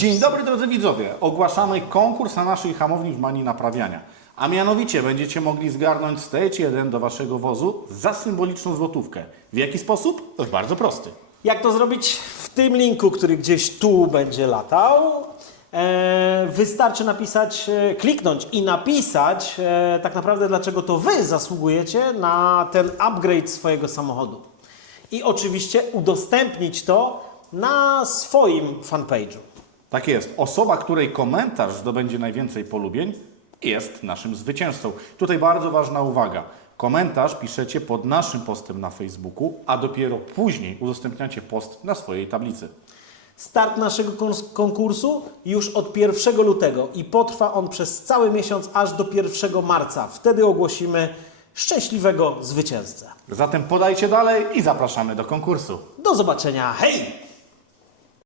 Dzień dobry drodzy widzowie. Ogłaszamy konkurs na naszej hamowni w manii naprawiania. A mianowicie będziecie mogli zgarnąć stage 1 do waszego wozu za symboliczną złotówkę. W jaki sposób? To bardzo prosty. Jak to zrobić? W tym linku, który gdzieś tu będzie latał. E, wystarczy napisać, e, kliknąć i napisać e, tak naprawdę dlaczego to Wy zasługujecie na ten upgrade swojego samochodu. I oczywiście udostępnić to na swoim fanpage'u. Tak jest. Osoba, której komentarz zdobędzie najwięcej polubień, jest naszym zwycięzcą. Tutaj bardzo ważna uwaga. Komentarz piszecie pod naszym postem na Facebooku, a dopiero później udostępniacie post na swojej tablicy. Start naszego konkursu już od 1 lutego i potrwa on przez cały miesiąc aż do 1 marca. Wtedy ogłosimy szczęśliwego zwycięzcę. Zatem podajcie dalej i zapraszamy do konkursu. Do zobaczenia. Hej!